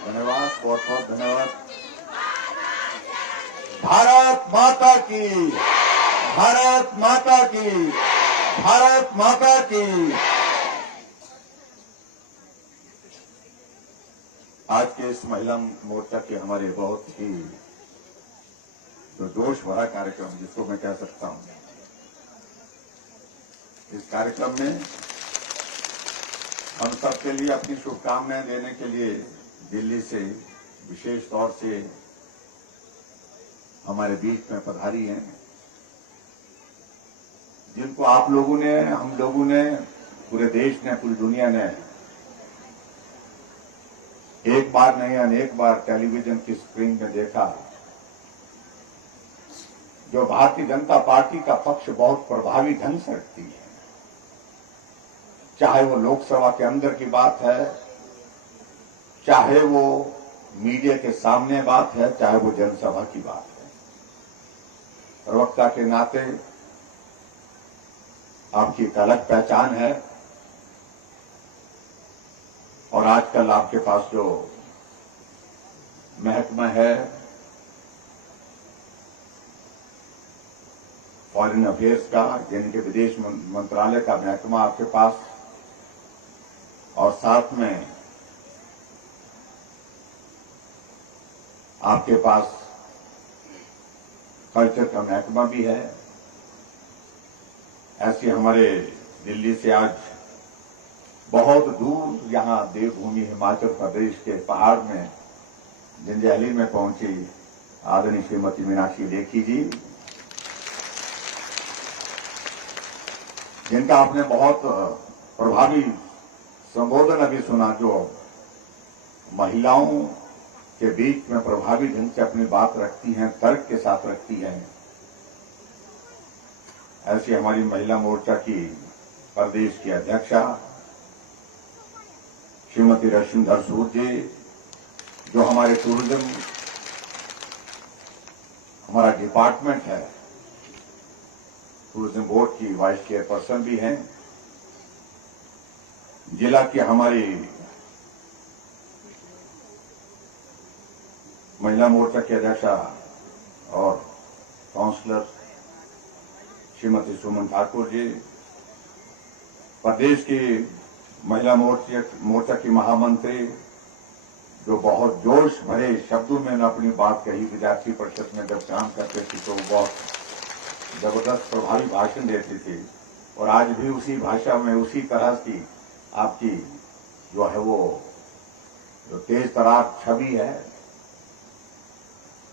धन्यवाद, बहुत बहुत धन्यवाद। भारत माता की, भारत माता की, भारत माता की। आज के इस महिला मोर्चा के हमारे बहुत ही जो जोश भरा कार्यक्रम, जिसको मैं कह सकता हूं, इस कार्यक्रम में हम सबके लिए अपनी शुभकामनाएं देने के लिए दिल्ली से विशेष तौर से हमारे बीच में पधारी हैं, जिनको आप लोगों ने, हम लोगों ने, पूरे देश ने, पूरी दुनिया ने एक बार नहीं अनेक बार टेलीविजन की स्क्रीन में देखा। जो भारतीय जनता पार्टी का पक्ष बहुत प्रभावी ढंग से रखती है, चाहे वो लोकसभा के अंदर की बात है, चाहे वो मीडिया के सामने बात है, चाहे वो जनसभा की बात है। प्रवक्ता के नाते आपकी एक अलग पहचान है और आजकल आपके पास जो महकमा है फॉरेन अफेयर्स का, यानी कि विदेश मंत्रालय का महकमा आपके पास, और साथ में आपके पास कल्चर का महकमा भी है। ऐसे हमारे दिल्ली से आज बहुत दूर यहां देवभूमि हिमाचल प्रदेश के पहाड़ में जंजैहली में पहुंची आदरणीय श्रीमती मीनाक्षी लेखी जी, जिनका आपने बहुत प्रभावी संबोधन अभी सुना, जो महिलाओं के बीच में प्रभावी ढंग से अपनी बात रखती हैं, तर्क के साथ रखती हैं। ऐसी हमारी महिला मोर्चा की प्रदेश की अध्यक्षा श्रीमती रश्मिधर सूद जी, जो हमारे टूरिज्म हमारा डिपार्टमेंट है, टूरिज्म बोर्ड की वाइस चेयरपर्सन भी हैं। जिला की हमारी महिला मोर्चा की अध्यक्षा और काउंसलर श्रीमती सुमन ठाकुर जी, प्रदेश की महिला मोर्चा की महामंत्री, जो बहुत जोश भरे शब्दों में न अपनी बात कही, विद्यार्थी परिषद में जब काम करते थे तो बहुत जबरदस्त प्रभावी भाषण देती थी, और आज भी उसी भाषा में उसी तरह की आपकी जो है वो जो तेज तरार छवि है।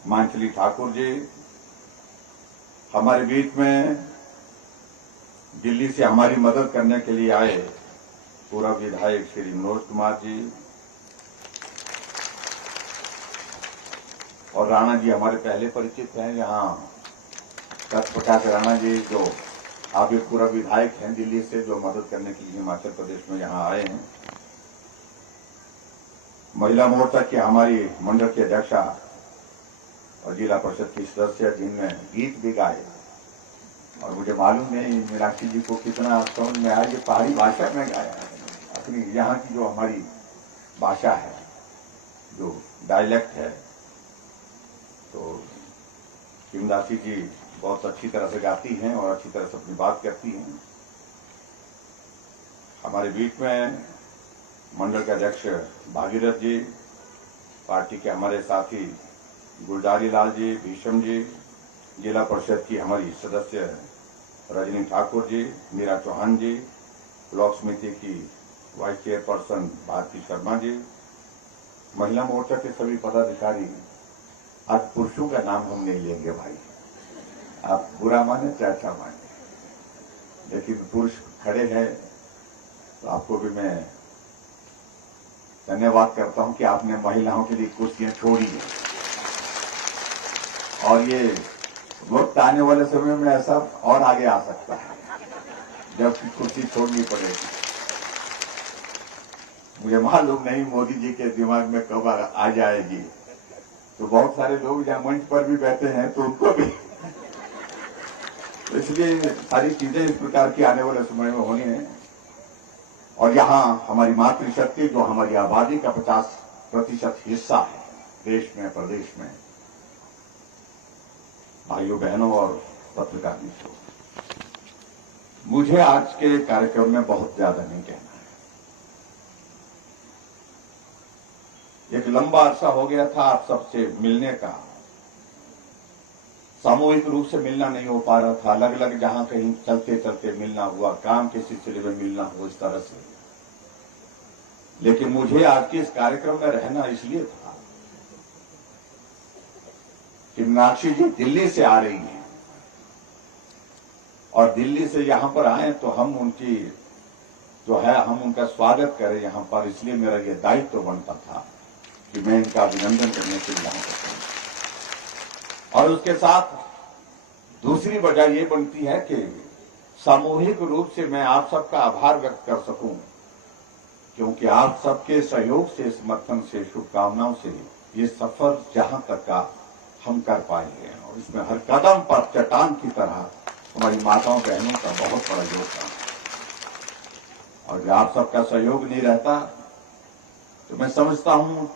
मांचली ठाकुर जी, हमारे बीच में दिल्ली से हमारी मदद करने के लिए आए पूर्व विधायक श्री मनोज कुमार जी, और राणा जी हमारे पहले परिचित हैं यहाँ, सत्यप्रकाश राणा जी, जो आप एक पूर्व विधायक हैं दिल्ली से, जो मदद करने के लिए हिमाचल प्रदेश में यहाँ आए हैं। महिला मोर्चा की हमारी मंडल की अध्यक्षा और जिला परिषद की सदस्य, जिनने गीत भी गाए, और मुझे मालूम नहीं मीनाक्षी जी को कितना समझ में आया, ये पहाड़ी भाषा में गाया है, अपनी यहाँ की जो हमारी भाषा है, जो डायलेक्ट है। तो किमदासी जी बहुत अच्छी तरह से गाती हैं और अच्छी तरह से अपनी बात करती हैं। हमारे बीच में मंडल के अध्यक्ष भागीरथ जी, पार्टी के हमारे साथी गुलजारी लाल जी, भीषम जी, जिला परिषद की हमारी सदस्य रजनी ठाकुर जी, मीरा चौहान जी, ब्लॉक समिति की वाइस चेयरपर्सन भारती शर्मा जी, महिला मोर्चा के सभी पदाधिकारी। आज पुरुषों का नाम हम नहीं लेंगे भाई, आप बुरा माने चाहे अच्छा माने, लेकिन पुरुष खड़े हैं तो आपको भी मैं धन्यवाद करता हूं कि आपने महिलाओं के लिए कुर्सियां छोड़ी हैं। और ये वक्त आने वाले समय में ऐसा और आगे आ सकता है जब कुर्सी छोड़नी पड़ेगी। मुझे मालूम नहीं मोदी जी के दिमाग में कब आ जाएगी, तो बहुत सारे लोग जहां मंच पर भी बैठे हैं तो उनको भी तो इसलिए सारी चीजें इस प्रकार की आने वाले समय में होनी है। और यहाँ हमारी मातृशक्ति, जो हमारी आबादी का प्रतिशत हिस्सा है देश में, प्रदेश में। भाइयों बहनों और पत्रकार मित्रों, मुझे आज के कार्यक्रम में बहुत ज्यादा नहीं कहना है। एक लंबा अरसा हो गया था आप सबसे मिलने का, सामूहिक रूप से मिलना नहीं हो पा रहा था, अलग अलग जहां कहीं चलते चलते मिलना हुआ, काम के सिलसिले में मिलना हुआ, इस तरह से। लेकिन मुझे आज के इस कार्यक्रम में रहना इसलिए था कि मीनाक्षी जी दिल्ली से आ रही हैं और दिल्ली से यहां पर आए तो हम उनकी जो है हम उनका स्वागत करें यहां पर। इसलिए मेरा यह दायित्व तो बनता था कि मैं इनका अभिनंदन करने के लिए यहां पर। और उसके साथ दूसरी वजह यह बनती है कि सामूहिक रूप से मैं आप सबका आभार व्यक्त कर सकूं, क्योंकि आप सबके सहयोग से, समर्थन से, शुभकामनाओं से ये सफर जहां तक का हम कर पाए हैं। और इसमें हर कदम पर चट्टान की तरह हमारी माताओं बहनों का बहुत बड़ा योगदान है। और जब आप सबका सहयोग नहीं रहता तो मैं समझता हूं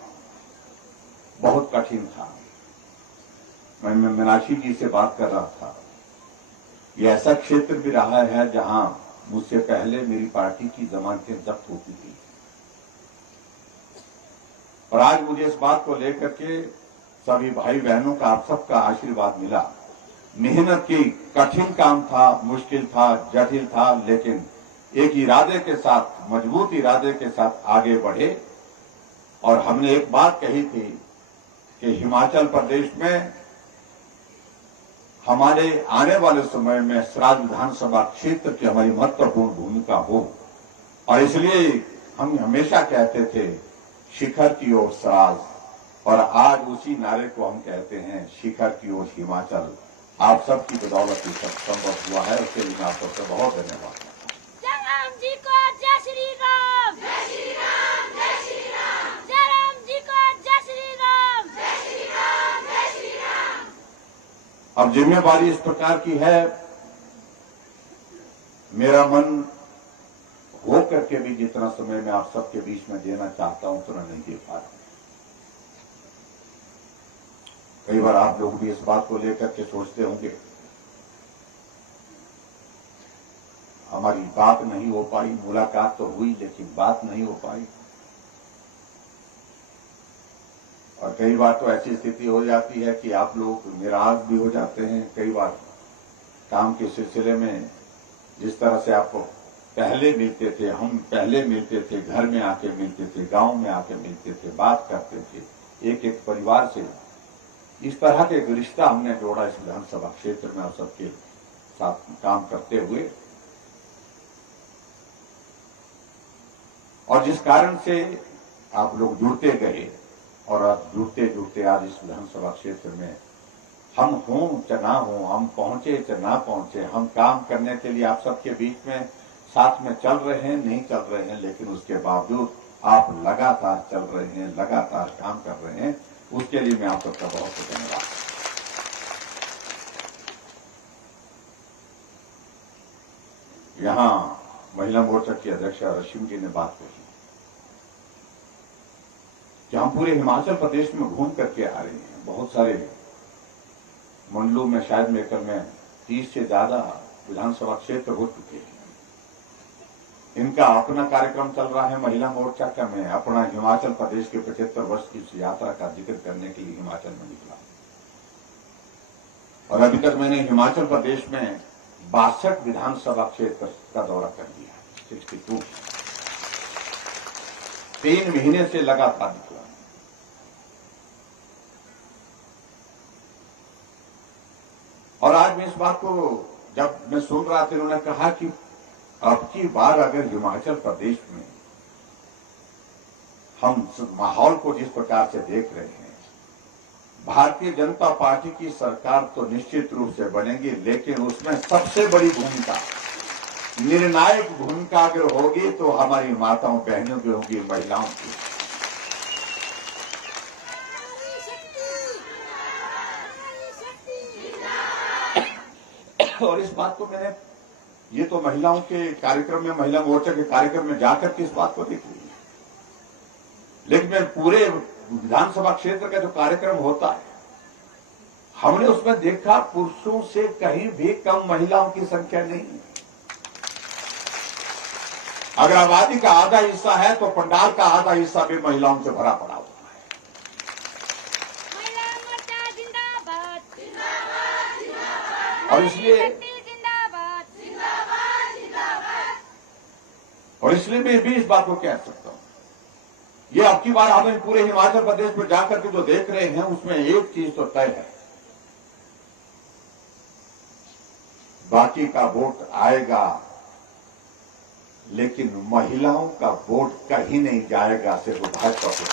बहुत कठिन था। मैं मीनाक्षी जी से बात कर रहा था, ये ऐसा क्षेत्र भी रहा है जहां मुझसे पहले मेरी पार्टी की जमानतें जब्त होती थी। और आज मुझे इस बात को लेकर के सभी भाई बहनों का, आप सबका आशीर्वाद मिला। मेहनत की, कठिन काम था, मुश्किल था, जटिल था, लेकिन एक इरादे के साथ, मजबूत इरादे के साथ आगे बढ़े। और हमने एक बात कही थी कि हिमाचल प्रदेश में हमारे आने वाले समय में सराज विधानसभा क्षेत्र की हमारी महत्वपूर्ण भूमिका हो। और इसलिए हम हमेशा कहते थे शिखर की ओर सराज, और आज उसी नारे को हम कहते हैं शिखर की ओर हिमाचल। आप सबकी बदौलत ये सब संभव हुआ है, उसके लिए मैं आप सबसे बहुत धन्यवाद करता हूं। जय राम जी को जय श्री राम, जय श्री राम, जय श्री राम। जय राम जी को जय श्री राम, जय श्री राम, जय श्री राम। अब जिम्मेवारी इस प्रकार की है, मेरा मन हो करके भी जितना समय मैं आप सबके बीच में देना चाहता हूं उतना नहीं दे पा रहा। कई बार आप लोग भी इस बात को लेकर के सोचते होंगे हमारी बात नहीं हो पाई, मुलाकात तो हुई लेकिन बात नहीं हो पाई। और कई बार तो ऐसी स्थिति हो जाती है कि आप लोग निराश भी हो जाते हैं। कई बार काम के सिलसिले में जिस तरह से आपको पहले मिलते थे, हम पहले मिलते थे, घर में आके मिलते थे, गांव में आके मिलते थे, बात करते थे, एक एक परिवार से इस तरह के एक रिश्ता हमने जोड़ा इस विधानसभा क्षेत्र में और सबके साथ काम करते हुए। और जिस कारण से आप लोग जुड़ते गए और अब जुड़ते जुड़ते आज इस विधानसभा क्षेत्र में हम हों चाहे ना हों, हम पहुंचे चाहे ना पहुंचे, हम काम करने के लिए आप सबके बीच में साथ में चल रहे हैं, नहीं चल रहे हैं, लेकिन उसके बावजूद आप लगातार चल रहे हैं, लगातार काम कर रहे हैं, उसके लिए मैं आप सबका बहुत बहुत धन्यवाद। यहां महिला मोर्चा की अध्यक्ष रश्मि जी ने बात कही कि हम पूरे हिमाचल प्रदेश में घूम करके आ रहे हैं। बहुत सारे मंडलों में, शायद मेकर में 30 से ज्यादा विधानसभा क्षेत्र हो चुके हैं। इनका अपना कार्यक्रम चल रहा है महिला मोर्चा का। मैं अपना हिमाचल प्रदेश के 75 वर्ष की इस यात्रा का जिक्र करने के लिए हिमाचल में निकला और अभी तक मैंने हिमाचल प्रदेश में 62 विधानसभा क्षेत्र का दौरा कर लिया, 62। 3 महीने से लगातार निकला। और आज मैं इस बात को जब मैं सुन रहा था, उन्होंने कहा कि अब की बार अगर हिमाचल प्रदेश में हम माहौल को जिस प्रकार से देख रहे हैं, भारतीय जनता पार्टी की सरकार तो निश्चित रूप से बनेगी, लेकिन उसमें सबसे बड़ी भूमिका, निर्णायक भूमिका अगर होगी तो हमारी माताओं बहनों की होगी, महिलाओं की। और इस बात को मैंने, ये तो महिलाओं के कार्यक्रम में, महिला मोर्चा के कार्यक्रम में जाकर के इस बात को देखी लेकिन मैं पूरे विधानसभा क्षेत्र का जो कार्यक्रम होता है, हमने उसमें देखा पुरुषों से कहीं भी कम महिलाओं की संख्या नहीं है। अगर आबादी का आधा हिस्सा है तो पंडाल का आधा हिस्सा भी महिलाओं से भरा पड़ा हुआ है। महिला मोर्चा जिंदाबाद जिंदाबाद जिंदाबाद। और इसलिए जिंदाबाद जिंदाबाद जिंदाबाद। और इसलिए मैं भी इस बात को कह सकता हूं, ये अब की बार हमें पूरे हिमाचल प्रदेश में जाकर के जो देख रहे हैं उसमें एक चीज तो तय है, बाकी का वोट आएगा लेकिन महिलाओं का वोट कहीं नहीं जाएगा, सिर्फ भाजपा को।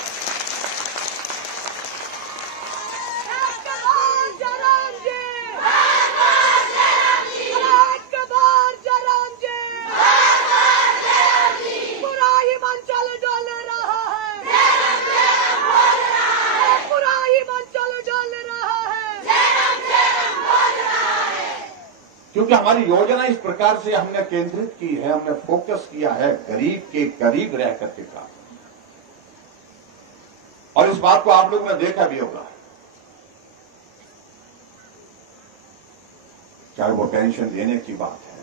पूरा हिमाचल डोल रहा है। क्योंकि हमारी योजना इस प्रकार से हमने केंद्रित की है, हमने फोकस किया है गरीब के करीब रह करके काम। और इस बात को आप लोग ने देखा भी होगा, चाहे वो पेंशन देने की बात है।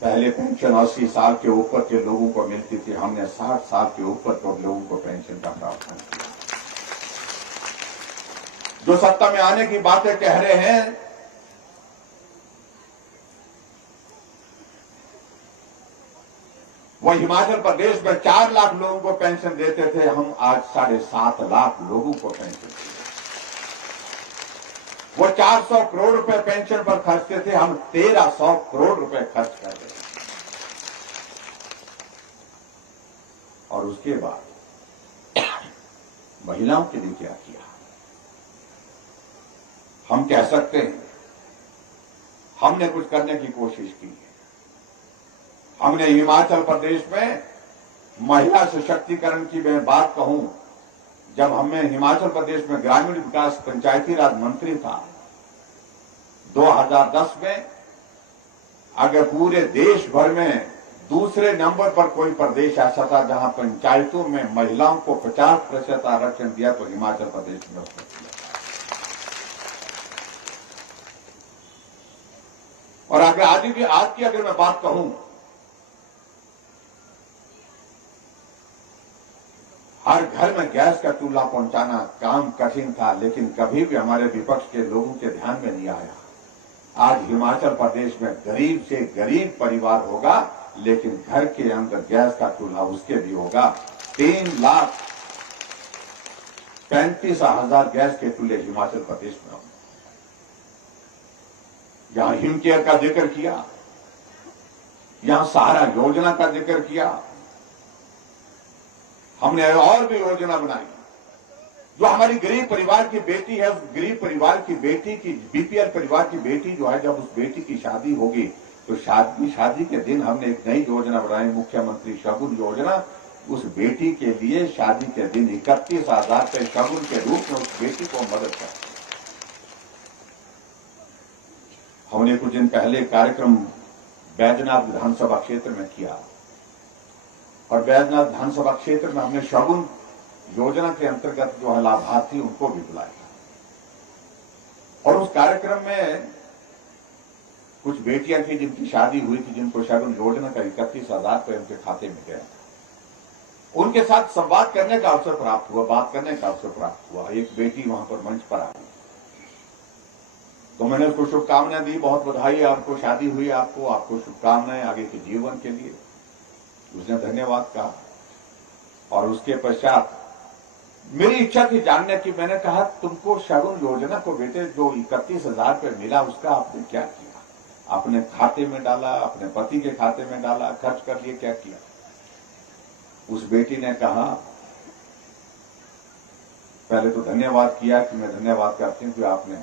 पहले पेंशन 80 साल के ऊपर के लोगों को मिलती थी, हमने 60 साल के ऊपर के लोगों को पेंशन का प्रावधान किया। जो सत्ता में आने की बातें कह रहे हैं, वो हिमाचल प्रदेश में 4 लाख लोगों को पेंशन देते थे, हम आज 7.5 लाख लोगों को पेंशन देते हैं। वो 400 करोड़ रुपए पेंशन पर खर्चते थे, हम 1300 करोड़ रुपए खर्च कर रहे हैं। और उसके बाद महिलाओं के लिए क्या किया? हम कह सकते हैं हमने कुछ करने की कोशिश की है। हमने हिमाचल प्रदेश में महिला सशक्तिकरण की मैं बात कहूं, जब हमें हिमाचल प्रदेश में ग्रामीण विकास पंचायती राज मंत्री था 2010 में, अगर पूरे देश भर में दूसरे नंबर पर कोई प्रदेश ऐसा था जहां पंचायतों में महिलाओं को 50% आरक्षण दिया तो हिमाचल प्रदेश में उसने किया। और अगर आज की अगर मैं बात कहूं, हर घर में गैस का चूल्हा पहुंचाना काम कठिन था, लेकिन कभी भी हमारे विपक्ष के लोगों के ध्यान में नहीं आया। आज हिमाचल प्रदेश में गरीब से गरीब परिवार होगा, लेकिन घर के अंदर गैस का चूल्हा उसके भी होगा। 3,35,000 गैस के चूल्हे हिमाचल प्रदेश में होंगे। यहां हिमकेयर का जिक्र किया, यहां सहारा योजना का जिक्र किया, हमने और भी योजना बनाई। जो हमारी गरीब परिवार की बेटी है, उस गरीब परिवार की बेटी की, बीपीएल परिवार की बेटी जो है, जब उस बेटी की शादी होगी तो शादी के दिन हमने एक नई योजना बनाई, मुख्यमंत्री शगुन योजना। उस बेटी के लिए शादी के दिन 31,000 रुपये शगुन के रूप में उस बेटी को मदद कर। हमने कुछ दिन पहले कार्यक्रम बैजनाथ विधानसभा क्षेत्र में किया, और बैजनाथ विधानसभा क्षेत्र में हमने शगुन योजना के अंतर्गत जो है लाभार्थी उनको भी बुलाया। और उस कार्यक्रम में कुछ बेटियां थी जिनकी शादी हुई थी, जिनको शगुन योजना का 31,000 रुपये उनके खाते में गया। उनके साथ संवाद करने का अवसर प्राप्त हुआ, बात करने का अवसर प्राप्त हुआ। एक बेटी वहां पर मंच पर आई, तो मैंने उसको शुभकामनाएं दी, बहुत बधाई है आपको, शादी हुई आपको शुभकामनाएं आगे के जीवन के लिए। उसने धन्यवाद कहा, और उसके पश्चात मेरी इच्छा थी जानने की। मैंने कहा, तुमको शगुन योजना को बेटे जो 31,000 रुपये मिला, उसका आपने क्या किया? अपने खाते में डाला, अपने पति के खाते में डाला, खर्च कर लिए, क्या किया? उस बेटी ने कहा, पहले तो धन्यवाद किया कि मैं धन्यवाद करती हूं कि आपने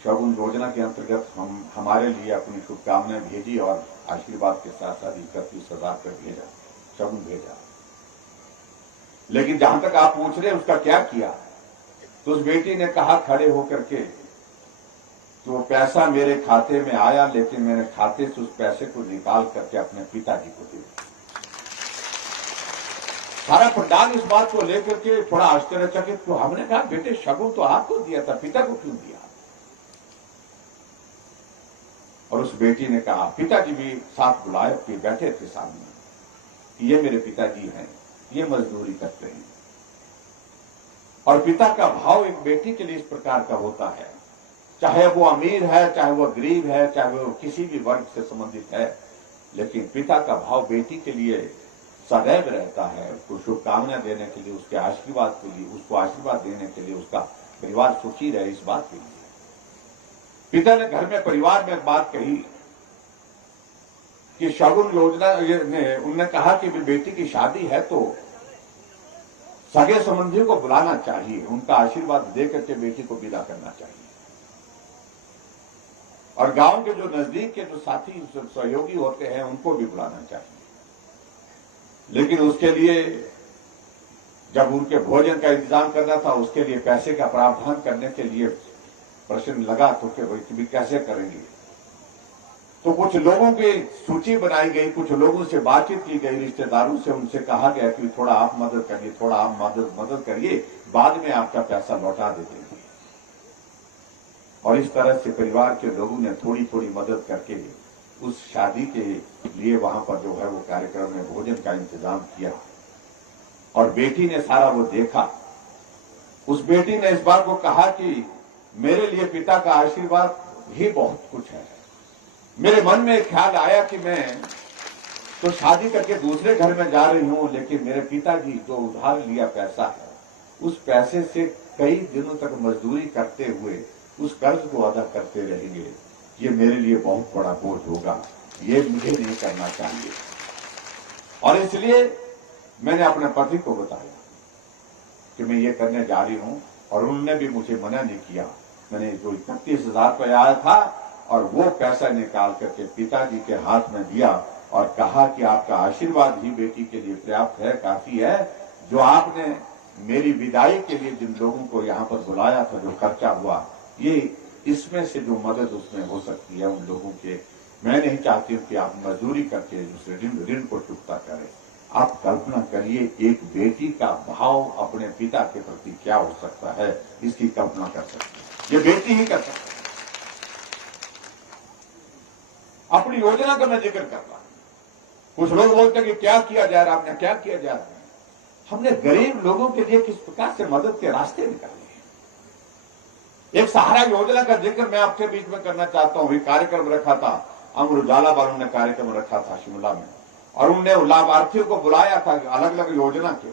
शगुन योजना के अंतर्गत हमारे लिए अपनी शुभकामनाएं भेजी और आशीर्वाद के साथ साथ 31,000 रुपये भेजा, शगुन भेजा। लेकिन जहां तक आप पूछ रहे उसका क्या किया, तो उस बेटी ने कहा खड़े होकर के, तो वो पैसा मेरे खाते में आया, लेकिन मैंने खाते से उस पैसे को निकाल करके अपने पिताजी को दे दिया। सारा पंडाल इस बात को लेकर के थोड़ा आश्चर्यचकित। तो हमने कहा बेटे शगुन तो आपको दिया था, पिता को क्यों दिया? और उस बेटी ने कहा, पिताजी भी साथ बुलाए के बैठे थे सामने, ये मेरे पिताजी हैं, ये मजदूरी करते हैं। और पिता का भाव एक बेटी के लिए इस प्रकार का होता है, चाहे वो अमीर है, चाहे वो गरीब है, चाहे वो किसी भी वर्ग से संबंधित है, लेकिन पिता का भाव बेटी के लिए सदैव रहता है। उसको शुभकामना देने के लिए, उसके आशीर्वाद के लिए, उसको आशीर्वाद देने के लिए, उसका परिवार सुखी रहे, इस बात के लिए। पिता ने घर में परिवार में एक बात कही कि शगुन योजना ने उन्होंने कहा कि बेटी की शादी है तो सगे संबंधियों को बुलाना चाहिए, उनका आशीर्वाद देकर के बेटी को विदा करना चाहिए, और गांव के जो नजदीक के जो साथी सहयोगी होते हैं उनको भी बुलाना चाहिए। लेकिन उसके लिए जब उनके भोजन का इंतजाम करना था, उसके लिए पैसे का प्रावधान करने के लिए प्रश्न लगा तो कि कैसे करेंगे। तो कुछ लोगों की सूची बनाई गई, कुछ लोगों से बातचीत की गई, रिश्तेदारों से, उनसे कहा गया कि थोड़ा आप मदद करिए, थोड़ा आप मदद करिए, बाद में आपका पैसा लौटा दे देंगे। और इस तरह से परिवार के लोगों ने थोड़ी थोड़ी मदद करके उस शादी के लिए वहां पर जो है वो कार्यक्रम में भोजन का इंतजाम किया। और बेटी ने सारा वो देखा। उस बेटी ने इस बात को कहा कि मेरे लिए पिता का आशीर्वाद ही बहुत कुछ है। मेरे मन में एक ख्याल आया कि मैं तो शादी करके दूसरे घर में जा रही हूं, लेकिन मेरे पिताजी जो उधार लिया पैसा है, उस पैसे से कई दिनों तक मजदूरी करते हुए उस कर्ज को अदा करते रहेंगे। ये मेरे लिए बहुत बड़ा बोझ होगा, ये मुझे नहीं करना चाहिए। और इसलिए मैंने अपने पति को बताया कि मैं ये करने जा रही हूं, और उन्होंने भी मुझे मना नहीं किया। मैंने जो 31,000 रुपये आया था और वो पैसा निकाल करके पिताजी के हाथ में दिया और कहा कि आपका आशीर्वाद ही बेटी के लिए पर्याप्त है, काफी है। जो आपने मेरी विदाई के लिए जिन लोगों को यहाँ पर बुलाया था, जो खर्चा हुआ, ये इसमें से जो मदद उसमें हो सकती है उन लोगों के, मैं नहीं चाहती हूँ कि आप मजदूरी करके उस ऋण को चुकता करें। आप कल्पना करिए एक बेटी का भाव अपने पिता के प्रति क्या हो सकता है, इसकी कल्पना कर सकते हैं। ये बेटी ही कर सकती है। अपनी योजना का मैं जिक्र कर रहा हूं। कुछ लोग बोलते हैं कि क्या किया जा रहा है, आपने क्या किया जा रहा है। हमने गरीब लोगों के लिए किस प्रकार से मदद के रास्ते निकाले। एक सहारा योजना का जिक्र मैं आपके बीच में करना चाहता हूं। एक कार्यक्रम रखा था, अमर उजाला वालों ने कार्यक्रम रखा था शिमला में, और उनने लाभार्थियों को बुलाया था अलग अलग योजना के।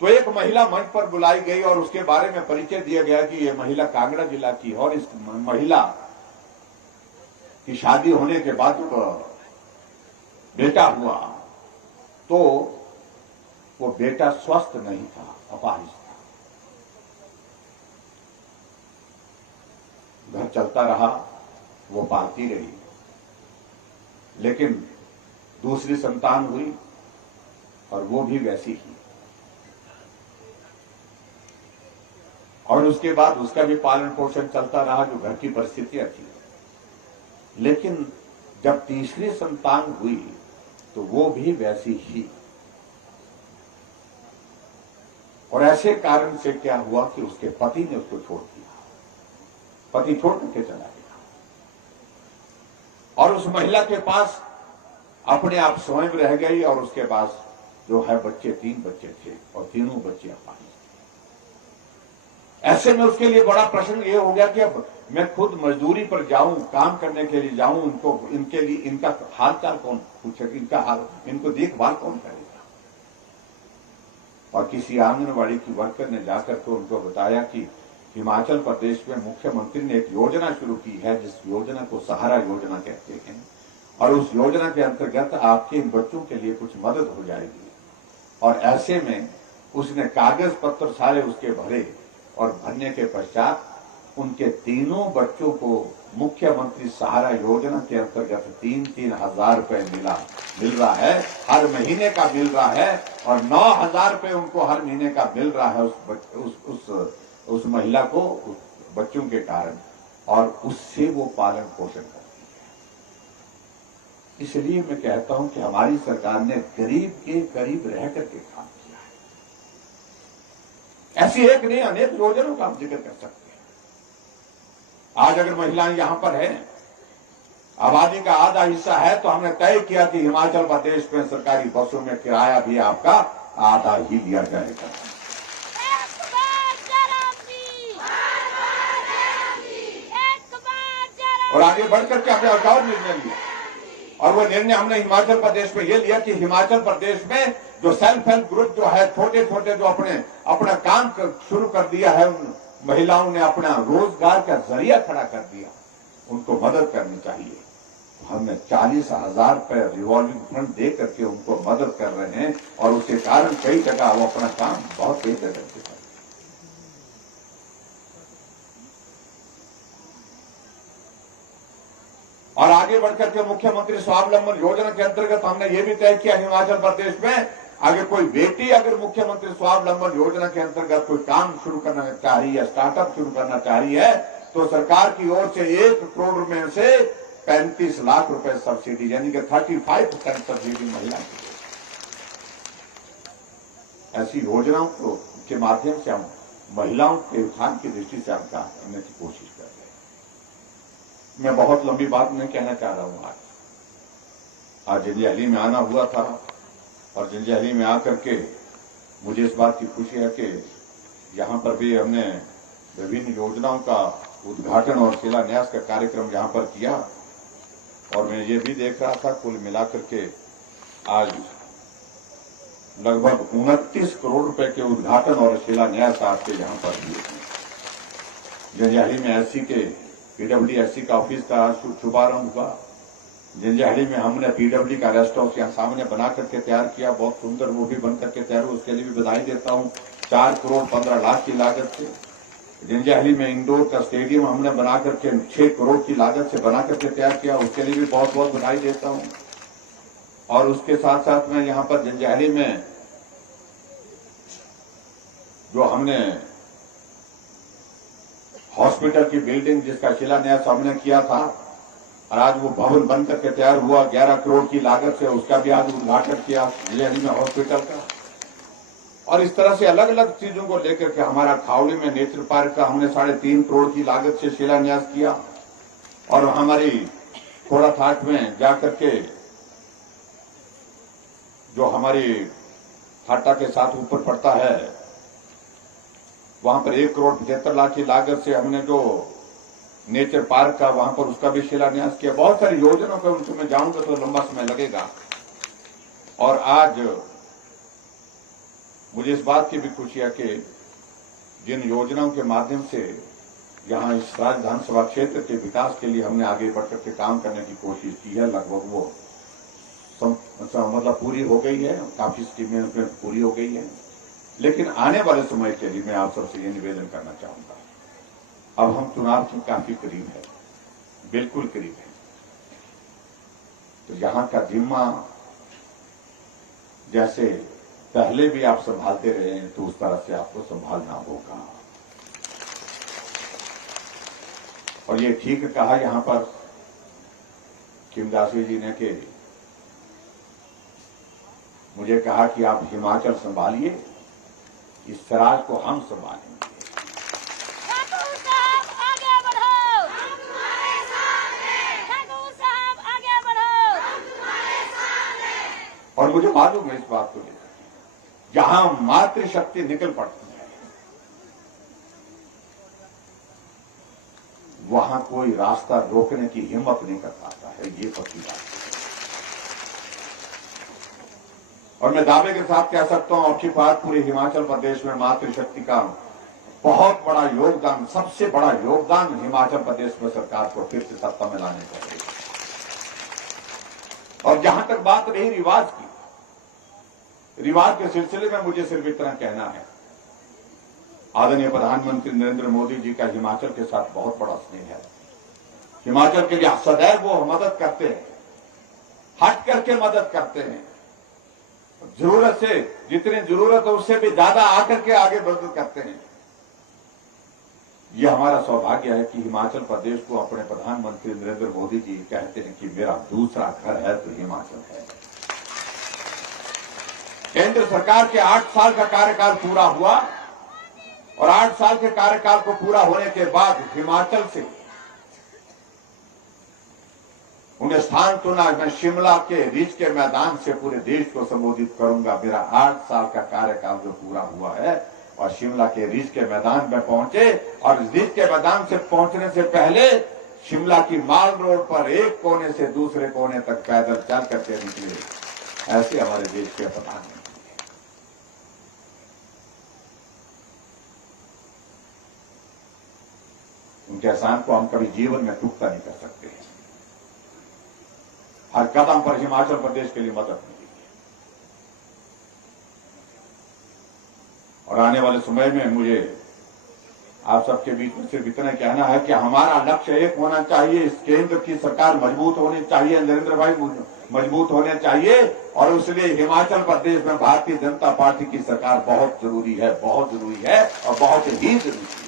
तो एक महिला मंच पर बुलाई गई और उसके बारे में परिचय दिया गया कि ये महिला कांगड़ा जिला की, और इस महिला की शादी होने के बाद बेटा हुआ तो वो बेटा स्वस्थ नहीं था, अपाहिज था। घर चलता रहा, वो पालती रही, लेकिन दूसरी संतान हुई और वो भी वैसी ही। और उसके बाद उसका भी पालन पोषण चलता रहा, जो घर की परिस्थितियां थी। लेकिन जब तीसरी संतान हुई तो वो भी वैसी ही। और ऐसे कारण से क्या हुआ कि उसके पति ने उसको छोड़ दिया, पति छोड़ करके चला गया, और उस महिला के पास अपने आप स्वयं रह गई। और उसके पास जो है बच्चे, 3 बच्चे थे, और तीनों बच्चे अपाहिज थे। ऐसे में उसके लिए बड़ा प्रश्न ये हो गया कि अब मैं खुद मजदूरी पर जाऊं, काम करने के लिए जाऊं, इनके लिए इनका हाल चाल कौन पूछेगा, इनका हाल, इनको देखभाल कौन करेगा। और किसी आंगनबाड़ी की वर्कर ने जाकर के उनको बताया कि हिमाचल प्रदेश में मुख्यमंत्री ने एक योजना शुरू की है, जिस योजना को सहारा योजना कहते हैं, और उस योजना के अंतर्गत आपके इन बच्चों के लिए कुछ मदद हो जाएगी। और ऐसे में उसने कागज पत्र सारे उसके भरे, और भरने के पश्चात उनके तीनों बच्चों को मुख्यमंत्री सहारा योजना के अंतर्गत 3-3 हजार रुपए मिल रहा है, हर महीने का मिल रहा है, और 9,000 रुपए उनको हर महीने का मिल रहा है उस महिला को, उस बच्चों के कारण, और उससे वो पालन पोषण करती है। इसलिए मैं कहता हूं कि हमारी सरकार ने गरीब के करीब रह करके काम किया है। ऐसी एक नहीं अनेक योजनाओं का आप जिक्र कर सकते हैं। आज अगर महिलाएं यहां पर हैं, आबादी का आधा हिस्सा है, तो हमने तय किया कि हिमाचल प्रदेश में सरकारी बसों में किराया भी आपका आधा ही दिया जाएगा। और आगे बढ़कर के हमने एक और निर्णय लिया, और वो निर्णय हमने हिमाचल प्रदेश में ये लिया कि हिमाचल प्रदेश में जो सेल्फ हेल्प ग्रुप जो है, छोटे छोटे जो अपना काम शुरू कर दिया है, उन महिलाओं ने अपना रोजगार का जरिया खड़ा कर दिया, उनको मदद करनी चाहिए। हमने 40,000 रुपए रिवॉल्विंग फंड दे करके उनको मदद कर रहे हैं, और उसके कारण कई जगह वो अपना काम बहुत बेहतर करते हैं। और आगे बढ़कर के मुख्यमंत्री स्वावलंबन योजना के अंतर्गत हमने ये भी तय किया हिमाचल प्रदेश में, अगर कोई बेटी अगर मुख्यमंत्री स्वावलंबन योजना के अंतर्गत कोई काम शुरू करना चाह रही है, स्टार्टअप शुरू करना चाह रही है, तो सरकार की ओर से 1 करोड़ में से 35 लाख रुपए सब्सिडी, यानी कि 35% सब्सिडी महिला की। ऐसी योजनाओं के माध्यम से हम महिलाओं के उत्थान की दृष्टि से हम काम करने की कोशिश कर रहे हैं। मैं बहुत लंबी बात नहीं कहना चाह रहा हूं। आज जंजैहली में आना हुआ था, और जंजैहली में आकर के मुझे इस बात की खुशी है कि यहां पर भी हमने विभिन्न योजनाओं का उद्घाटन और शिलान्यास का कार्यक्रम यहां पर किया, और मैं ये भी देख रहा था कुल मिलाकर के आज लगभग 29 करोड़ रुपए के उद्घाटन और शिलान्यास आपके यहां पर हुए। जंजैहली में एससी के पीडब्ल्यूडी का ऑफिस का शुभारंभ हुआ। जंजैहली में हमने पीडब्ल्यूडी का रेस्ट हाउस यहाँ सामने बना करके तैयार किया, बहुत सुंदर वो भी बन करके तैयार हुआ, उसके लिए भी बधाई देता हूँ। 4 करोड़ 15 लाख की लागत से जंजैहली में इंडोर का स्टेडियम हमने बना करके 6 करोड़ की लागत से बना करके तैयार किया, उसके लिए भी बहुत बहुत बधाई देता हूँ। और उसके साथ साथ में यहाँ पर जंजैहली में जो हमने हॉस्पिटल की बिल्डिंग जिसका शिलान्यास हमने किया था, और आज वो भवन बन करके तैयार हुआ 11 करोड़ की लागत से, उसका भी आज उद्घाटन किया जंजैहली में हॉस्पिटल का। और इस तरह से अलग अलग चीजों को लेकर के हमारा खावड़ी में नेत्र पार्क का हमने 3.5 करोड़ की लागत से शिलान्यास किया, और हमारी थोड़ा थाट में जाकर के जो हमारी थाटा के साथ ऊपर पड़ता है, वहां पर 1 करोड़ 75 लाख की लागत से हमने जो नेचर पार्क का वहां पर उसका भी शिलान्यास किया। बहुत सारी योजनाओं पर उनको मैं जाऊंगा तो लंबा समय लगेगा। और आज मुझे इस बात की भी खुशी है कि जिन योजनाओं के माध्यम से यहाँ इस राज्य विधानसभा क्षेत्र के विकास के लिए हमने आगे बढ़कर के काम करने की कोशिश की है, लगभग वो मतलब पूरी हो गई है, काफी स्कीमें पूरी हो गई है। लेकिन आने वाले समय के लिए मैं आप सबसे ये निवेदन करना चाहूंगा, अब हम चुनाव के काफी करीब है, बिल्कुल करीब है, तो यहां का जिम्मा जैसे पहले भी आप संभालते रहे हैं, तो उस तरह से आपको संभालना होगा। और ये ठीक कहा यहां पर किमदासी जी ने कि मुझे कहा कि आप हिमाचल संभालिए, इस स्वराज को हम संभालेंगे। ठाकुर साहब आगे बढ़ो, हम तुम्हारे साथ हैं। ठाकुर साहब आगे बढ़ो, हम तुम्हारे साथ हैं। और मुझे मालूम है इस बात को लेकर, जहां मातृशक्ति निकल पड़ती है, वहां कोई रास्ता रोकने की हिम्मत नहीं कर पाता है, ये पक्की बात है। और मैं दावे के साथ कह सकता हूं, अब की बात पूरे हिमाचल प्रदेश में मातृशक्ति का बहुत बड़ा योगदान, सबसे बड़ा योगदान हिमाचल प्रदेश में सरकार को फिर से सत्ता में लाने का है। और जहां तक बात रही रिवाज की, रिवाज के सिलसिले में मुझे सिर्फ इतना कहना है, आदरणीय प्रधानमंत्री नरेंद्र मोदी जी का हिमाचल के साथ बहुत बड़ा स्नेह है। हिमाचल के लिए सदैव वो मदद करते हैं, हट करके मदद करते हैं, जरूरत से जितनी जरूरत है उससे भी ज्यादा आकर के आगे मदद करते हैं। यह हमारा सौभाग्य है कि हिमाचल प्रदेश को अपने प्रधानमंत्री नरेंद्र मोदी जी कहते हैं कि मेरा दूसरा घर है तो हिमाचल है। केंद्र सरकार के 8 साल का कार्यकाल पूरा हुआ, और 8 साल के कार्यकाल को पूरा होने के बाद हिमाचल से उन्हें स्थान चुना। मैं शिमला के रिज के मैदान से पूरे देश को संबोधित करूंगा। मेरा 8 साल का कार्यकाल जो पूरा हुआ है और शिमला के रिज के मैदान में पहुंचे, और रिज के मैदान से पहुंचने से पहले शिमला की माल रोड पर एक कोने से दूसरे कोने तक पैदल चल करके निकले। ऐसे हमारे देश के प्रधानमंत्री। उनके एहसान को हम कभी जीवन में चूकता नहीं कर सकते। हर कदम पर हिमाचल प्रदेश के लिए मदद मिली और आने वाले समय में मुझे आप सबके बीच में सिर्फ इतना कहना है कि हमारा लक्ष्य एक होना चाहिए। इस केंद्र की सरकार मजबूत होनी चाहिए, नरेंद्र भाई मजबूत होने चाहिए, और इसलिए हिमाचल प्रदेश में भारतीय जनता पार्टी की सरकार बहुत जरूरी है, बहुत जरूरी है और बहुत ही जरूरी है।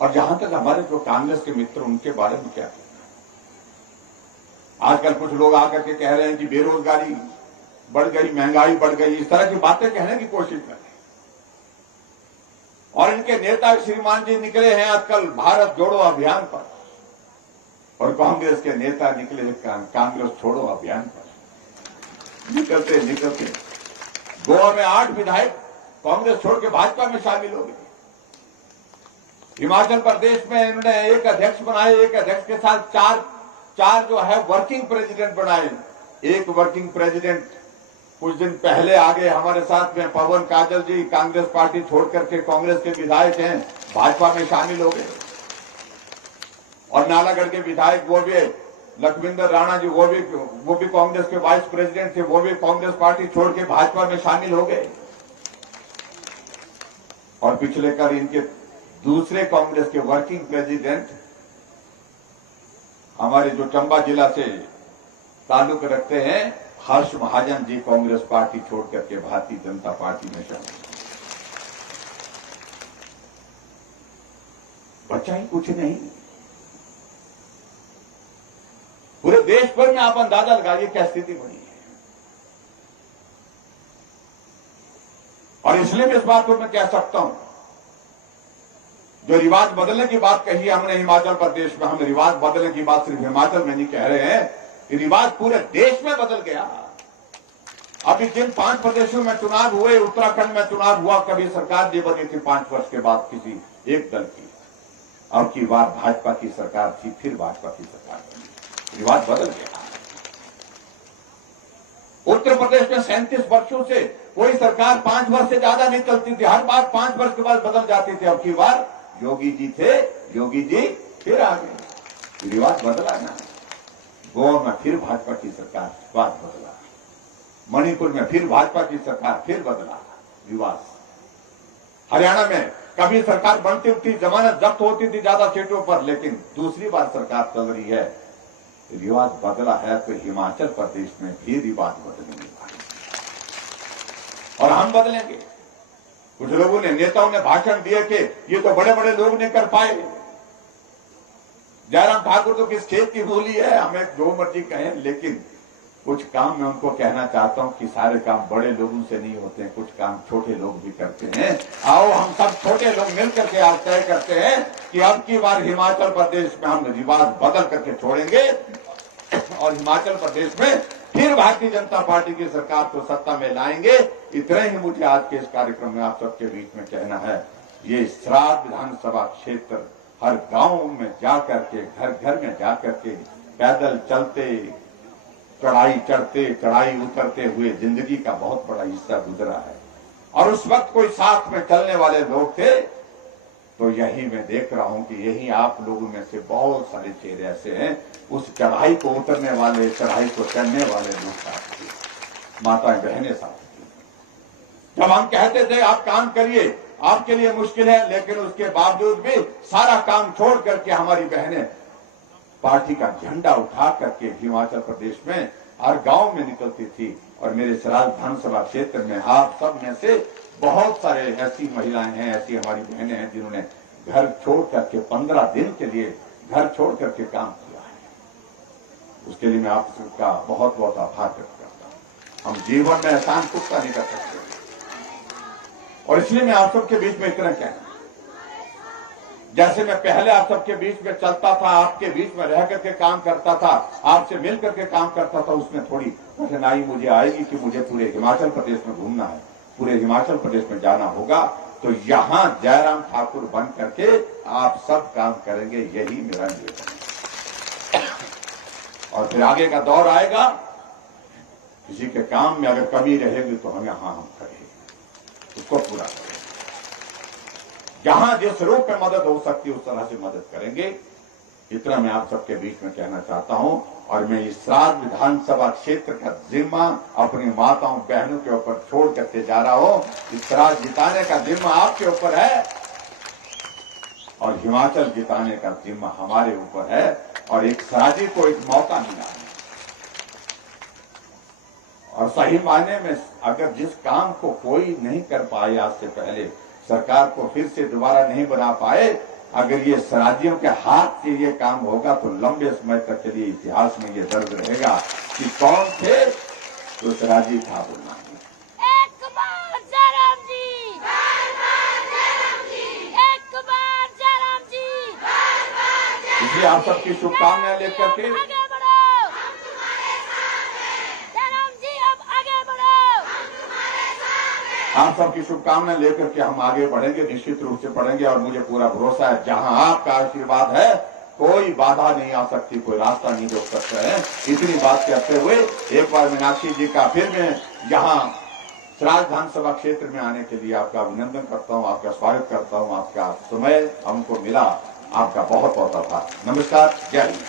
और जहां तक हमारे जो कांग्रेस के मित्र, उनके बारे में क्या कहना? आजकल कुछ लोग आकर के कह रहे हैं कि बेरोजगारी बढ़ गई, महंगाई बढ़ गई, इस तरह की बातें कहने की कोशिश कर रहे हैं। और इनके नेता श्रीमान जी निकले हैं आजकल भारत जोड़ो अभियान पर, और कांग्रेस के नेता निकले कांग्रेस छोड़ो अभियान पर। निकलते निकलते गोवा में 8 विधायक कांग्रेस छोड़ के भाजपा में शामिल हो गए। हिमाचल प्रदेश में इन्होंने एक अध्यक्ष बनाए, एक अध्यक्ष के साथ चार जो है वर्किंग प्रेसिडेंट बनाए। एक वर्किंग प्रेसिडेंट कुछ दिन पहले आ गए हमारे साथ में, पवन काजल जी कांग्रेस पार्टी छोड़ करके कांग्रेस के विधायक हैं, भाजपा में शामिल हो गए। और नालागढ़ के विधायक वो भी लखविंदर राणा जी, वो भी कांग्रेस के वाइस प्रेसिडेंट थे, वो भी कांग्रेस पार्टी छोड़ के भाजपा में शामिल हो गए। और पिछले कर इनके दूसरे कांग्रेस के वर्किंग प्रेसिडेंट हमारे जो चंबा जिला से ताल्लुक रखते हैं, हर्ष महाजन जी कांग्रेस पार्टी छोड़ करके भारतीय जनता पार्टी में शामिल। बचा ही कुछ नहीं। पूरे देश भर में आप अंदाजा लगाइए क्या स्थिति बनी है। और इसलिए भी इस बात को मैं कह सकता हूं, जो रिवाज बदलने की बात कही है हमने हिमाचल प्रदेश में, हम रिवाज बदलने की बात सिर्फ हिमाचल में नहीं कह रहे हैं, कि रिवाज पूरे देश में बदल गया। अभी जिन 5 प्रदेशों में चुनाव हुए, उत्तराखंड में चुनाव हुआ, कभी सरकार नहीं बनी थी 5 वर्ष के बाद किसी एक दल की। अब की बार भाजपा की सरकार थी, फिर भाजपा की सरकार बनी, रिवाज बदल गया। उत्तर प्रदेश में 37 वर्षों से कोई सरकार 5 वर्ष से ज्यादा नहीं चलती थी, हर बार 5 वर्ष के बाद बदल जाती थी। अब की बार योगी जी थे, योगी जी फिर आ गए, रिवाज बदला ना। गोवा में फिर भाजपा की सरकार, रिवाज बदला। मणिपुर में फिर भाजपा की सरकार, फिर बदला रिवाज। हरियाणा में कभी सरकार बनती थी, जमानत जब्त होती थी ज्यादा सीटों पर, लेकिन दूसरी बार सरकार चल रही है, रिवाज बदला है। तो हिमाचल प्रदेश में भी रिवाज बदलेंगे और हम बदलेंगे। कुछ लोगों ने, नेताओं ने भाषण दिए कि ये तो बड़े बड़े लोग नहीं कर पाए। जयराम ठाकुर तो किस खेत की बोली है, हमें जो मर्जी कहें, लेकिन कुछ काम मैं उनको कहना चाहता हूं कि सारे काम बड़े लोगों से नहीं होते हैं, कुछ काम छोटे लोग भी करते हैं। आओ हम सब छोटे लोग मिलकर के आज तय करते हैं कि अब की बार हिमाचल प्रदेश में हम रिवाज बदल करके छोड़ेंगे और हिमाचल प्रदेश में फिर भारतीय जनता पार्टी की सरकार को सत्ता में लाएंगे। इतना ही मुझे आज के इस कार्यक्रम में आप सबके बीच में कहना है। ये श्राद्ध विधानसभा क्षेत्र हर गांव में जाकर के, घर घर में जाकर के, पैदल चलते, चढ़ाई चढ़ते, चढ़ाई उतरते हुए जिंदगी का बहुत बड़ा हिस्सा गुजरा है। और उस वक्त कोई साथ में चलने वाले लोग थे, तो यही मैं देख रहा हूं कि यही आप लोगों में से बहुत सारे चेहरे ऐसे हैं, उस चढ़ाई को उतरने वाले, चढ़ाई को चढ़ने वाले लोग साथ थे, माताएं बहनें साथ थी। जब हम कहते थे आप काम करिए, आपके लिए मुश्किल है, लेकिन उसके बावजूद भी सारा काम छोड़ करके हमारी बहनें पार्टी का झंडा उठा करके हिमाचल प्रदेश में हर गांव में निकलती थी। और मेरे श्राद्ध विधानसभा क्षेत्र में आप सब में से बहुत सारे ऐसी महिलाएं हैं, ऐसी हमारी बहनें हैं जिन्होंने घर छोड़ करके 15 दिन के लिए घर छोड़ करके काम किया है। उसके लिए मैं आप सबका बहुत बहुत आभार व्यक्त करता हूं। हम जीवन में एहसान पुख्ता नहीं कर सकते। और इसलिए मैं आप सबके बीच में इतना कहना, जैसे मैं पहले आप सबके बीच में चलता था, आपके बीच में रह करके काम करता था, आपसे मिल करके काम करता था, उसमें थोड़ी कठिनाई मुझे आएगी कि मुझे पूरे हिमाचल प्रदेश में घूमना है, पूरे हिमाचल प्रदेश में जाना होगा। तो यहां जयराम ठाकुर बन करके आप सब काम करेंगे, यही मेरा निवेदन है। और फिर आगे का दौर आएगा, किसी के काम में अगर कमी रहेगी तो हम यहां करेंगे, उसको पूरा करेंगे। जहां जिस रूप में मदद हो सकती है उस तरह से मदद करेंगे। इतना मैं आप सबके बीच में कहना चाहता हूं। और मैं इस राज विधानसभा क्षेत्र का जिम्मा अपनी माताओं बहनों के ऊपर छोड़ करके जा रहा हूं। इस राज जिताने का जिम्मा आपके ऊपर है और हिमाचल जिताने का जिम्मा हमारे ऊपर है। और एक सराजी को एक मौका मिला है और सही मायने में अगर जिस काम को कोई नहीं कर पाए आज से पहले, सरकार को फिर से दोबारा नहीं बना पाए, अगर ये सराजियों के हाथ से ये काम होगा तो लंबे समय तक के लिए इतिहास में ये दर्ज रहेगा कि कौन थे तो सराजी था बोलना। एक बार जयराम जी, बार-बार जयराम जी, एक बार जयराम जी, बार-बार। इसलिए आप सबकी शुभकामनाएं लेकर के आगे बढ़ो, हम तुम्हारे साथ हैं। जयराम जी अब आगे बढ़ो, हम तुम्हारे साथ हैं। आप सबकी शुभकामनाएं लेकर के हम आगे बढ़ेंगे, निश्चित रूप से बढ़ेंगे। और मुझे पूरा भरोसा है जहां आपका आशीर्वाद है कोई बाधा नहीं आ सकती, कोई रास्ता नहीं रोक सकता है। इतनी बात कहते हुए एक बार मीनाक्षी जी का फिर मैं यहाँ सराज विधानसभा क्षेत्र में आने के लिए आपका अभिनंदन करता हूँ, आपका स्वागत करता हूँ। आपका समय हमको मिला, आपका बहुत बहुत आभार। नमस्कार, जय हिंद।